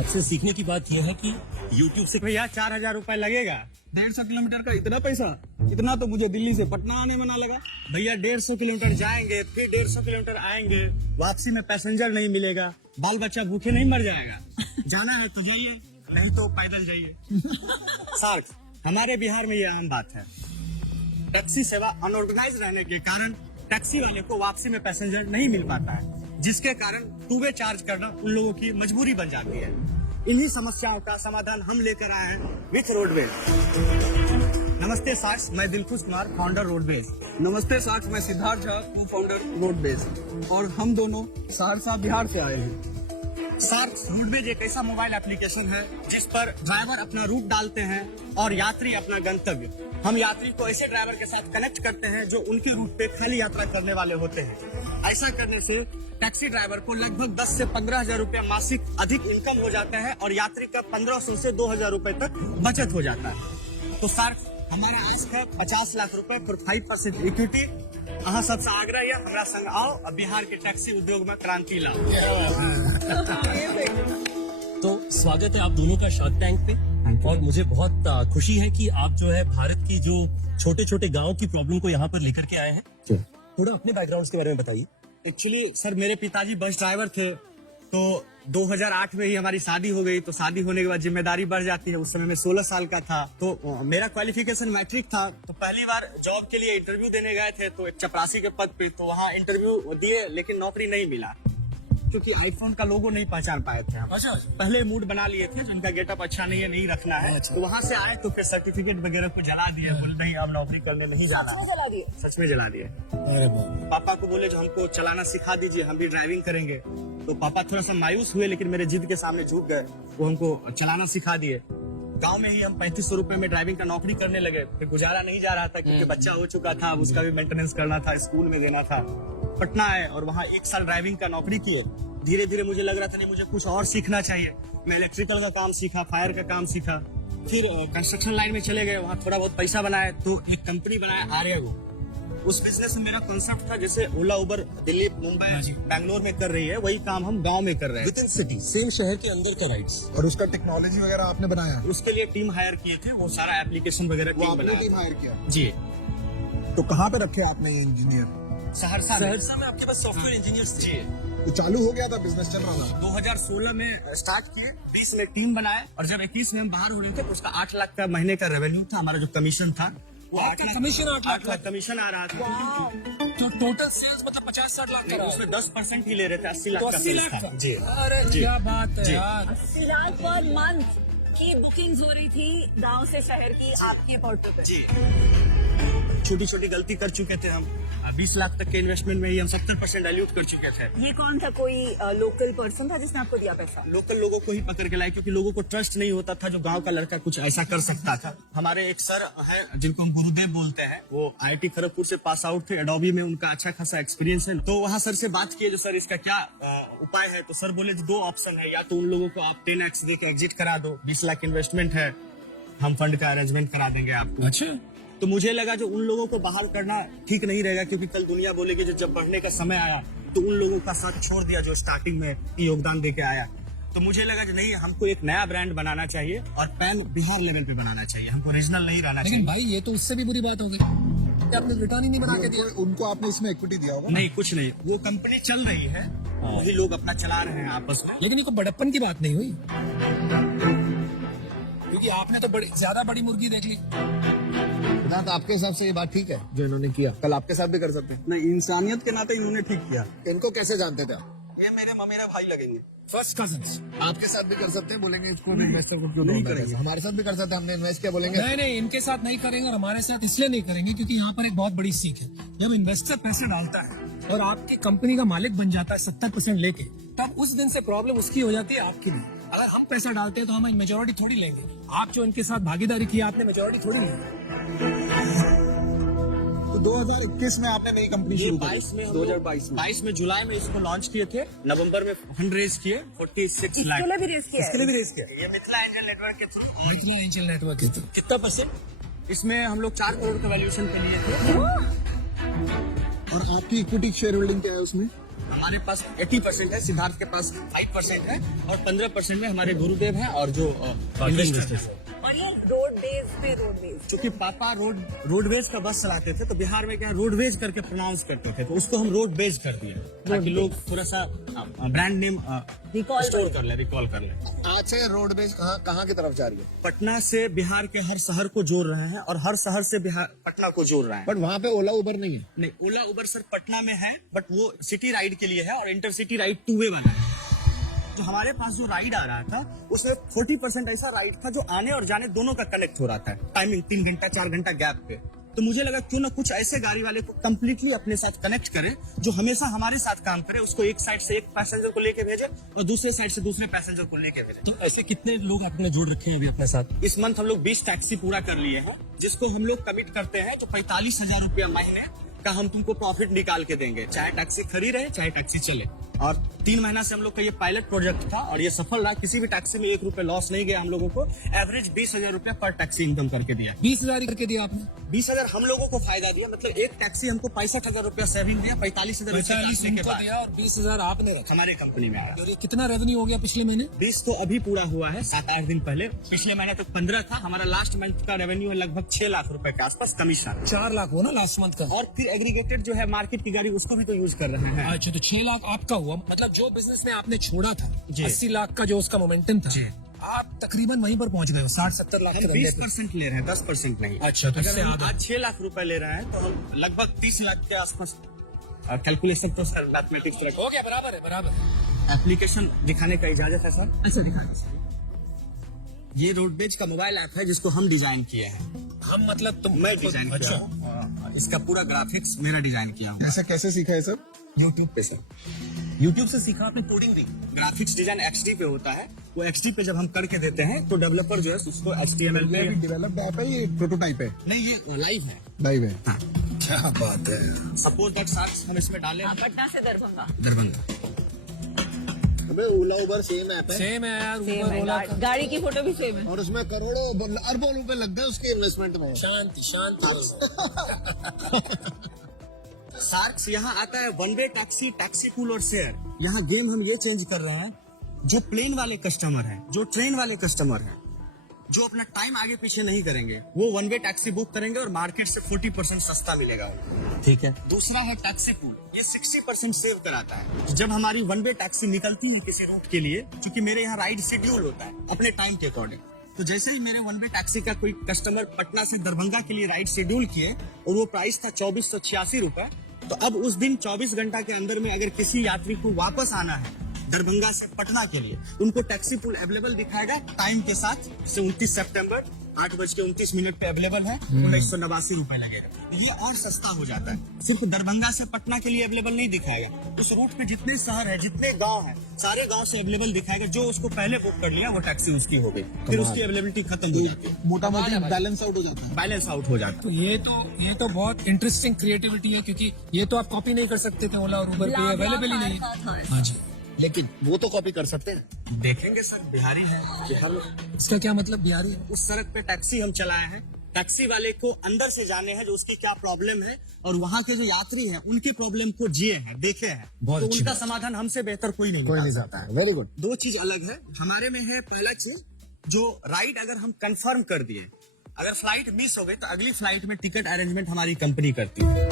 Access सीखने की बात यह है कि YouTube से भैया 4,000 रुपए लगेगा। 150 किलोमीटर का इतना पैसा, इतना तो मुझे दिल्ली से पटना आने में ना लगा। भैया 150 किलोमीटर जाएंगे, फिर 150 किलोमीटर आएंगे, वापसी में पैसेंजर नहीं मिलेगा, बाल बच्चा भूखे नहीं मर जाएगा। जाना है तो जाइए, नहीं तो पैदल जाइए। सर, हमारे बिहार में ये आम बात है। टैक्सी सेवा अनऑर्गेनाइज रहने के कारण टैक्सी वाले को वापसी में पैसेंजर नहीं मिल पाता है, जिसके कारण टू वे चार्ज करना उन लोगों की मजबूरी बन जाती है। इन्हीं समस्याओं का समाधान हम लेकर आए हैं विथ रोडवेज। नमस्ते साक्ष, मैं दिलखुश कुमार, फाउंडर रोडवेज। नमस्ते साक्ष, मैं सिद्धार्थ झा, को फाउंडर रोडवेज, और हम दोनों सहरसा बिहार से आए हैं। साक्ष रोडवेज एक ऐसा मोबाइल एप्लीकेशन है जिस पर ड्राइवर अपना रूट डालते हैं और यात्री अपना गंतव्य। हम यात्री को ऐसे ड्राइवर के साथ कनेक्ट करते हैं जो उनके रूट पे खाली यात्रा करने वाले होते हैं। ऐसा करने से टैक्सी ड्राइवर को लगभग 10 से 15,000 रुपया मासिक अधिक इनकम हो जाता है और यात्री का 1500 से 2,000 रुपए तक बचत हो जाता है। तो सर, हमारा आस्क है 50 लाख रुपए फॉर 5% इक्विटी। अहाँ सबसे आग्रह है हमरा संग आओ और बिहार के टैक्सी उद्योग में क्रांति लाओ। तो स्वागत है आप दोनों का शार्क टैंक पे, और मुझे बहुत खुशी है कि आप जो है भारत की जो छोटे छोटे गांव की प्रॉब्लम को यहाँ पर लेकर के आए हैं। थोड़ा अपने बैकग्राउंड के बारे में बताइए। एक्चुअली सर, मेरे पिताजी बस ड्राइवर थे, तो 2008 में ही हमारी शादी हो गई। तो शादी होने के बाद जिम्मेदारी बढ़ जाती है। उस समय मैं 16 साल का था, तो मेरा क्वालिफिकेशन मैट्रिक था। तो पहली बार जॉब के लिए इंटरव्यू देने गए थे, तो एक चपरासी के पद पे, तो वहाँ इंटरव्यू दिए लेकिन नौकरी नहीं मिला, क्योंकि आईफोन का लोगो नहीं पहचान पाए थे हम। अच्छा, पहले मूड बना लिए थे, जिनका गेटअप अच्छा नहीं है, नहीं रखना है। तो वहाँ से आए तो फिर सर्टिफिकेट वगैरह को जला दिए, बोले नहीं आप नौकरी करने नहीं जाना। सच में जला दिए। पापा को बोले जो हमको चलाना सिखा दीजिए, हम भी ड्राइविंग करेंगे। तो पापा थोड़ा सा मायूस हुए, लेकिन मेरे जिद के सामने झुक गए। वो हमको चलाना सिखा दिए। गांव में ही हम 3500 रुपए में ड्राइविंग का नौकरी करने लगे। फिर गुजारा नहीं जा रहा था, क्योंकि बच्चा हो चुका था, उसका भी मेंटेनेंस करना था, स्कूल में देना था। पटना आए और वहाँ 1 साल ड्राइविंग का नौकरी किए। धीरे धीरे मुझे लग रहा था नहीं, मुझे कुछ और सीखना चाहिए। मैं इलेक्ट्रिकल का काम सीखा, फायर का काम सीखा, फिर कंस्ट्रक्शन लाइन में चले गए। वहाँ थोड़ा बहुत पैसा बनाए, तो एक कंपनी बनाया आर्यागो। उस बिजनेस में मेरा कॉन्सेप्ट था, जैसे ओला उबर दिल्ली, मुंबई, बैंगलोर में कर रही है, वही काम हम गांव में कर रहे हैं। विद इन सिटी, सेम शहर के अंदर का राइड्स। और उसका टेक्नोलॉजी वगैरह आपने बनाया? उसके लिए टीम हायर किए थे, वो सारा एप्लीकेशन वगैरह टीम हायर किया जी। तो कहाँ पे रखे आपने ये इंजीनियर? सहरसा में आपके पास सॉफ्टवेयर इंजीनियर्स थे। तो चालू हो गया था, बिजनेस चल रहा था? 2016 में स्टार्ट किए, 20 में टीम बनाए, और जब 21 में हम बाहर हो रहे थे, उसका 8 लाख का महीने का रेवेन्यू था। हमारा जो कमीशन था वो 8 लाख कमीशन आ रहा था। तो टोटल सेल्स मतलब 50-60 लाख का। उसमें 10% ही ले रहे थे, 80 लाख का 80 सेल्स लाख था। का? जी, अरे क्या बात है यार। 80 लाख पर मंथ की बुकिंग्स हो रही थी गांव से शहर की आपके पोर्टल पे। जी, छोटी छोटी गलती कर चुके थे हम। 20 लाख तक के इन्वेस्टमेंट में ही हम 70% डाइल्यूट कर चुके थे। ये कौन था, कोई लोकल पर्सन था जिसने आपको दिया पैसा? लोकल लोगों को ही पकड़ के लाए, क्योंकि लोगों को ट्रस्ट नहीं होता था जो गांव का लड़का कुछ ऐसा कर सकता था। हमारे एक सर है जिनको हम गुरुदेव बोलते हैं, वो IIT खड़गपुर से पास आउट थे, एडोबी में उनका अच्छा खासा एक्सपीरियंस है। तो वहाँ सर से बात किए, जो सर इसका क्या उपाय है। तो सर बोले 2 ऑप्शन है, या तो उन लोगों को आप 10x दे के एग्जिट करा दो, 20 लाख इन्वेस्टमेंट है, हम फंड का अरेंजमेंट करा देंगे आपको। अच्छा, तो मुझे लगा जो उन लोगों को बहाल करना ठीक नहीं रहेगा, क्योंकि कल दुनिया बोलेगी जो जब बढ़ने का समय आया तो उन लोगों का साथ छोड़ दिया जो स्टार्टिंग में योगदान देके आया। तो मुझे लगा कि नहीं, हमको एक नया ब्रांड बनाना चाहिए और पैन बिहार लेवल पे बनाना चाहिए, हमको रीजनल नहीं रहना चाहिए। लेकिन भाई ये तो उससे भी बुरी बात हो गई, आपने रिटर्न ही नहीं बना के दिया। उनको आपने इसमें इक्विटी दिया होगा? नहीं, कुछ नहीं, वो कंपनी चल रही है, वही लोग अपना चला रहे हैं आपस में। लेकिन ये कोई बड़प्पन की बात नहीं हुई, क्योंकि आपने तो ज्यादा बड़ी मुर्गी देख ली ना। तो आपके हिसाब से ये बात ठीक है जो इन्होंने किया? कल आपके साथ भी कर सकते हैं। नहीं, इंसानियत के नाते इन्होंने ठीक किया। इनको कैसे जानते थे आप? ये मेरे भाई लगेंगे। First cousins. आपके साथ भी कर सकते हैं, बोलेंगे इसको इन्वेस्टर को क्यों नहीं करेंगे? हमारे साथ भी कर सकते हैं, हमने इन्वेस्ट किया, बोलेंगे नहीं, इनके साथ नहीं करेंगे और हमारे साथ इसलिए नहीं करेंगे क्योंकि यहाँ पर एक बहुत बड़ी सीख है। जब इन्वेस्टर पैसा डालता है और आपकी कंपनी का मालिक बन जाता है 70% लेके, तब उस दिन से प्रॉब्लम उसकी हो जाती है, आपकी नहीं। अगर हम पैसा डालते हैं तो हम मेजोरिटी थोड़ी लेंगे। आप जो इनके साथ भागीदारी की, आपने मेजोरिटी थोड़ी ली। तो 2021 में आपने नई कंपनी शुरू की? 22 में जुलाई में इसको लॉन्च किए थे। नवंबर में फंड रेज किए 46 लाख। इसके लिए भी रेस किया है? इसके लिए भी रेस किया, ये मिथिला एंजल नेटवर्क के थ्रू। मिथिला एंजल नेटवर्क के थ्रू। कितना परसेंट? इसमें हम लोग 4 करोड़ का वैल्यूएशन के लिए थे। और आपकी इक्विटी शेयर होल्डिंग क्या है उसमें? हमारे पास 80% है, सिद्धार्थ के पास 5% है और 15% में हमारे गुरुदेव हैं और जो इन्वेस्टर हैं। और ये रोडवेज पे रोडवेज। क्योंकि पापा रोडवेज का बस चलाते थे, तो बिहार में क्या रोडवेज करके प्रोनाउंस करते थे, तो उसको हम रोडवेज कर दिए ताकि लोग थोड़ा सा ब्रांड नेम Recall स्टोर कर ले, रिकॉल कर ले। आज से रोडवेज कहाँ की तरफ जा रही है? पटना से बिहार के हर शहर को जोड़ रहे हैं और हर शहर से बिहार पटना को जोड़ रहे हैं। बट वहाँ पे ओला उबर नहीं है। नहीं, ओला उबर सर पटना में है, बट वो सिटी राइड के लिए है और इंटरसिटी राइड 2 वे वाला है। जो हमारे पास जो राइड आ रहा था उसमें 40% ऐसा राइड था जो आने और जाने दोनों का कनेक्ट हो रहा था, टाइमिंग 3 घंटा 4 घंटा गैप पे। तो मुझे लगा क्यों ना कुछ ऐसे गाड़ी वाले को कम्प्लीटली अपने साथ कनेक्ट करे जो हमेशा हमारे साथ काम करे, उसको एक साइड से एक पैसेंजर को लेके भेजे और दूसरे साइड से दूसरे पैसेंजर को लेके भेजे। तो ऐसे कितने लोग आपने जोड़ रखे हैं अभी अपने साथ? इस मंथ हम लोग 20 टैक्सी पूरा कर लिए हैं, जिसको हम लोग कमिट करते हैं तो 45,000 रुपया महीने का हम तुमको प्रॉफिट निकाल के देंगे, चाहे टैक्सी खड़ी रहे चाहे टैक्सी चले। और 3 महीना से हम लोग का ये पायलट प्रोजेक्ट था और ये सफल रहा। किसी भी टैक्सी में 1 रुपया लॉस नहीं गया हम लोगों को। एवरेज 20,000 रुपया पर टैक्सी इनकम करके दिया। 20,000 करके दिया आपने? 20,000 हम लोगों को फायदा दिया, मतलब एक टैक्सी हमको 65,000 रुपया सेविंग दिया, 45,000 उनको दिया और 20,000 आपने रखा। हमारे कंपनी में आया। और ये कितना रेवेन्यू हो गया पिछले महीने? 20 तो अभी पूरा हुआ है, 7-8 दिन पहले। पिछले महीने तक 15 था। हमारा लास्ट मंथ का रेवेन्यू है लगभग 6 लाख रुपए के आसपास कमीशन। 4 लाख हो ना लास्ट मंथ का। और फिर एग्रीगेटेड जो है मार्केट की गाड़ी उसको भी तो यूज कर रहे हैं। अच्छा, तो 6 लाख आपका हुआ। मतलब जो बिजनेस में आपने छोड़ा था जी। 80 लाख का जो उसका मोमेंटम था, जी। आप तकरीबन वहीं पर पहुंच गए हो 60-70 लाख हम के धंधे पे। 20% ले रहे हैं, 10% नहीं। अच्छा, तो अगर इससे हम आधा। आज 6 लाख रुपए ले रहे हैं तो हम लगभग 30 लाख के आसपास कैलकुलेशन तो सर मैथमेटिक्स हो गया, बराबर है, बराबर है। एप्लीकेशन दिखाने का इजाजत है सर? अच्छा, दिखाने सर। ये रोडवेज का मोबाइल ऐप है जिसको हम डिजाइन किए हैं। हम मतलब तुम मैं डिजाइन किया अच्छा, हूँ। इसका पूरा ग्राफिक्स मेरा डिजाइन किया हूँ। ऐसा कैसे सीखा है सर? यूट्यूब पे सर। यूट्यूब से सीखा आपने कोडिंग भी। ग्राफिक्स डिजाइन XD पे होता है, वो XD पे जब हम करके देते हैं तो डेवलपर जो है उसको HTML में डेवलप्ड ऐप है, ये प्रोटोटाइप है? नहीं, ये लाइव है। लाइव है। हाँ। क्या बात है। सपोज दैट सार्स हम इसमें डालें पटना से दरभंगा। दरभंगा। अबे ओला उबर सेम ऐप है सेम है यार, सेम ऊबर है, ओला का। गाड़ी की फोटो भी सेम है। और उसमें करोड़ों अरबों रुपए लग गए उसके इन्वेस्टमेंट में। शांति शांति। सार्क्स यहाँ आता है one way taxi, taxi cool और शेयर। यहाँ गेम हम ये चेंज कर रहे हैं, जो प्लेन वाले कस्टमर हैं, जो ट्रेन वाले कस्टमर हैं, जो अपना टाइम आगे पीछे नहीं करेंगे, वो वन वे टैक्सी बुक करेंगे और मार्केट से 40% सस्ता मिलेगा। ठीक है। दूसरा है टैक्सी पूल, ये 60% सेव कराता है। जब हमारी वन वे टैक्सी निकलती है किसी रूट के लिए, क्योंकि मेरे यहाँ राइड शेड्यूल होता है अपने टाइम के अकॉर्डिंग, तो जैसे ही मेरे वन वे टैक्सी का कोई कस्टमर पटना से दरभंगा के लिए राइड शेड्यूल किए और वो प्राइस था 2486 रुपए, तो अब उस दिन 24 घंटा के अंदर में अगर किसी यात्री को वापस आना है दरभंगा से पटना के लिए, उनको टैक्सी पूल अवेलेबल दिखाएगा टाइम के साथ। से 29 सितंबर 8:29 पे अवेलेबल है, 1989 रुपए लगेगा। ये और सस्ता हो जाता है। सिर्फ दरभंगा से पटना के लिए अवेलेबल नहीं दिखाएगा, उस रूट पे जितने शहर है, जितने गांव है, सारे गांव से अवेलेबल दिखाएगा। जो उसको पहले बुक कर लिया वो टैक्सी उसकी हो गई, फिर उसकी अवेलेबिलिटी खत्म हो जाती है, मोटा मोटा बैलेंस आउट हो जाता है। बैलेंस आउट हो जाता है। तो ये तो बहुत इंटरेस्टिंग क्रिएटिविटी है, क्योंकि ये तो आप कॉपी नहीं कर सकते थे ओला और उबर पे, अवेलेबल ही नहीं है। हाँ जी, लेकिन वो तो कॉपी कर सकते हैं। देखेंगे सर, बिहारी है, बिहार में इसका क्या मतलब बिहारी है? उस सड़क पे टैक्सी हम चलाए हैं, टैक्सी वाले को अंदर से जाने हैं जो उसकी क्या प्रॉब्लम है, और वहाँ के जो यात्री हैं उनकी प्रॉब्लम को जिए हैं, देखे हैं। बहुत तो अच्छी उनका बात। समाधान हमसे बेहतर कोई नहीं कोई निकाल नहीं सकता। जाता है। Very good. 2 चीज अलग है हमारे में है। पहला चीज, जो राइड अगर हम कंफर्म कर दिए, अगर फ्लाइट मिस हो गई तो अगली फ्लाइट में टिकट अरेंजमेंट हमारी कंपनी करती है।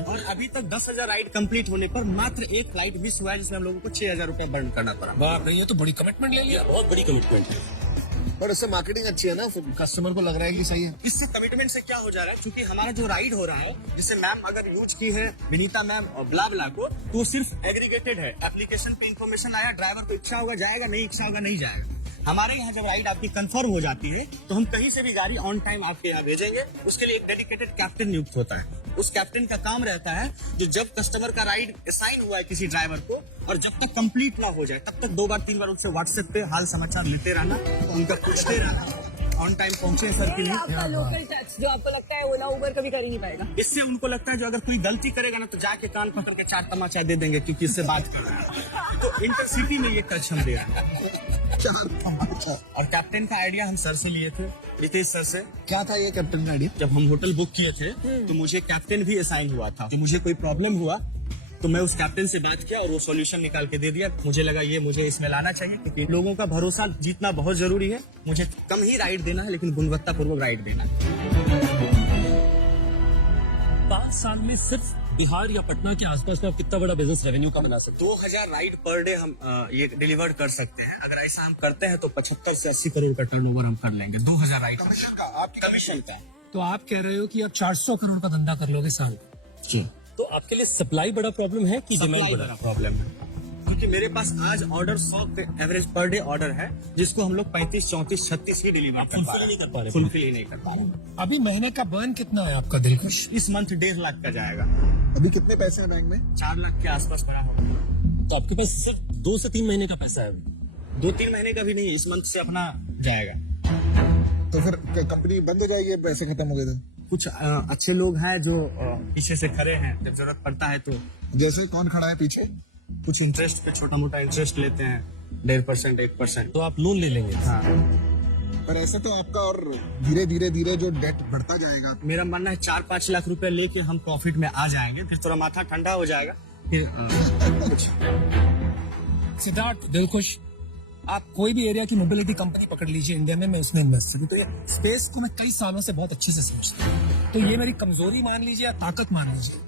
और अभी तक 10,000 राइड कंप्लीट होने पर मात्र एक फ्लाइट मिस हुआ है, जिसमें हम लोगों को 6,000 रुपया बर्न करना पड़ा। बाप रे, ये तो बड़ी कमिटमेंट ले लिया। बहुत बड़ी कमिटमेंट है। पर इससे मार्केटिंग अच्छी है ना, कस्टमर को लग रहा है कि सही है। इससे कमिटमेंट से क्या हो जा रहा है, क्योंकि हमारा जो राइड हो रहा है, जिसे मैम अगर यूज की है विनीता मैम और ब्ला को, तो वो सिर्फ एग्रीगेटेड है। एप्लीकेशन पे इंफॉर्मेशन आया, ड्राइवर को इच्छा होगा जाएगा, नहीं इच्छा होगा नहीं जाएगा। हमारे यहाँ जब राइड आपकी कंफर्म हो जाती है तो हम कहीं से भी गाड़ी ऑन टाइम आपके यहाँ भेजेंगे। उसके लिए एक डेडिकेटेड कैप्टन नियुक्त होता है। उस कैप्टन का काम रहता है, जो जब कस्टमर का राइड असाइन हुआ है किसी ड्राइवर को, और जब तक कंप्लीट ना हो जाए तब तक 2 बार 3 बार उनसे व्हाट्सएप पे हाल समाचार लेते रहना, उनका पूछते रहना, ऑन टाइम पहुंचे सर के ये लिए। आपका लोकल टच जो आपको लगता है ओला उबर कभी कर ही नहीं पाएगा। इससे उनको लगता है जो अगर कोई गलती करेगा ना तो जाके कान पकड़ के 4 तमाचा दे देंगे, क्योंकि इससे बात कर रहा है। तो इंटरसिटी में ये टच हम दे रहे हैं। और कैप्टन का आइडिया हम सर से लिए थे, रितेश सर से। क्या था ये कैप्टन का आइडिया? जब हम होटल बुक किए थे तो मुझे कैप्टन भी असाइन हुआ था। जो मुझे कोई प्रॉब्लम हुआ तो मैं उस कैप्टन से बात किया और वो सॉल्यूशन निकाल के दे दिया। मुझे लगा ये मुझे इसमें लाना चाहिए, क्योंकि लोगों का भरोसा जीतना बहुत जरूरी है। मुझे कम ही राइड देना है, लेकिन गुणवत्तापूर्वक राइड देना है। 5 साल में सिर्फ बिहार या पटना के आसपास में आप कितना बड़ा बिजनेस रेवेन्यू का बना सकते 2000 राइड पर डे हम ये डिलीवर कर सकते हैं। अगर ऐसा हम करते हैं तो 75 से 80 करोड़ का टर्नओवर हम कर लेंगे। 2000 राइड कमीशन का आपकी कमीशन का है। हो? तो आप कह रहे हो कि आप 400 करोड़ का धंधा कर लोगे साल में। जी, तो आपके लिए सप्लाई बड़ा प्रॉब्लम है कि डिमांड सप्लाई बड़ा? बड़ा प्रॉब्लम है, क्योंकि मेरे पास आज order 100 average per day order है, जिसको हम लोग 35, 34, 36 ही डिलीवर कर पा रहे हैं, फुलफिल ही नहीं कर पा रहे हैं। अभी महीने का बर्न कितना है आपका दिलकश? इस मंथ 1.5 लाख का जाएगा। अभी कितने पैसे हैं बैंक में? 4 लाख के आसपास बना होगा। तो आपके पास सिर्फ 2 से 3 महीने का पैसा है। 2-3 महीने का भी नहीं, इस मंथ से अपना जाएगा। तो फिर कंपनी बंद हो जाएगी, पैसे खत्म हो गए तो? कुछ अच्छे लोग हैं जो पीछे से खड़े हैं, जब जरूरत पड़ता है तो जैसे कौन खड़ा है पीछे? कुछ इंटरेस्ट पे छोटा मोटा इंटरेस्ट लेते हैं, 1.5%, 1%। तो आप लोन ले लेंगे। हाँ, पर ऐसे तो आपका और धीरे धीरे जो डेट बढ़ता जाएगा। मेरा मानना है 4-5 लाख रुपए लेके हम प्रॉफिट में आ जाएंगे, फिर थोड़ा माथा ठंडा हो जाएगा। फिर कुछ सिद्धार्थ दिलखुश, आप कोई भी एरिया की मोबिलिटी कंपनी पकड़ लीजिए इंडिया में, मैं उसमें इन्वेस्ट करूँ। तो ये स्पेस को मैं कई सालों से बहुत अच्छे से समझता हूँ। तो ये मेरी कमजोरी मान लीजिए या ताकत मान लीजिए,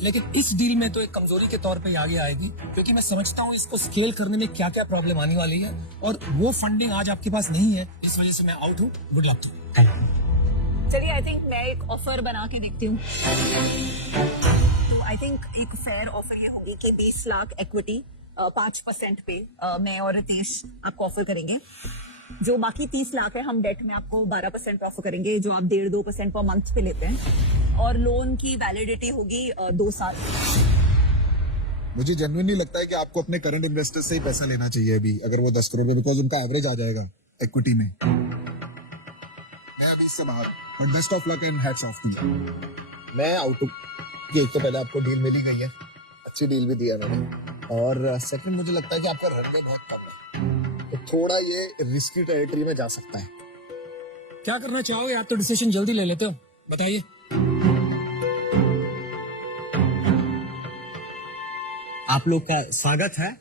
लेकिन इस डील में तो एक कमजोरी के तौर पे आगे आएगी, क्योंकि मैं समझता हूँ इसको स्केल करने में क्या क्या प्रॉब्लम आने वाली है, और वो फंडिंग आज आपके पास नहीं है, इस वजह से मैं आउट हूँ। Good luck. चलिए, आई थिंक मैं एक ऑफर बना के देखती हूँ। तो आई थिंक एक फेयर ऑफर ये होगी कि 20 लाख इक्विटी 5% पे मैं और रितेश आपको ऑफर करेंगे। जो बाकी 30 लाख है हम डेट में आपको 12% ऑफर करेंगे, जो आप 1.5-2% पर मंथ पे लेते हैं, और लोन की वैलिडिटी होगी 2 साल। मुझे जेन्युइनली लगता है कि आपको अपने करंट इन्वेस्टर से ही पैसा लेना चाहिए अभी, अगर वो 10 करोड़, बिकॉज उनका एवरेज आ जाएगा इक्विटी में। मैं अभी इससे बाहर, but best of luck and hats off to you. मैं आउट हूँ कि एक तो पहले आपको डील मिल ही गई है, अच्छी डील भी दिया मैंने, और सेकंड मुझे लगता है कि आपका रनवे बहुत कम है, तो थोड़ा ये रिस्की टेरिटरी में जा सकता है। क्या करना चाहोगे आप? तो डिसीजन जल्दी ले लेते हो, बताइए। आप लोग का स्वागत है,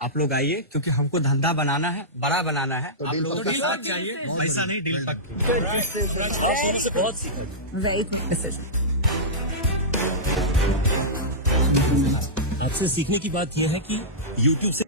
आप लोग आइए, क्योंकि हमको धंधा बनाना है, बड़ा बनाना है। तो आप डील लोग पक्का? के साथ जाइए, पैसा नहीं, डील पक्की। बहुत सीखा। Very decision. आपसे सीखने की बात यह है कि YouTube से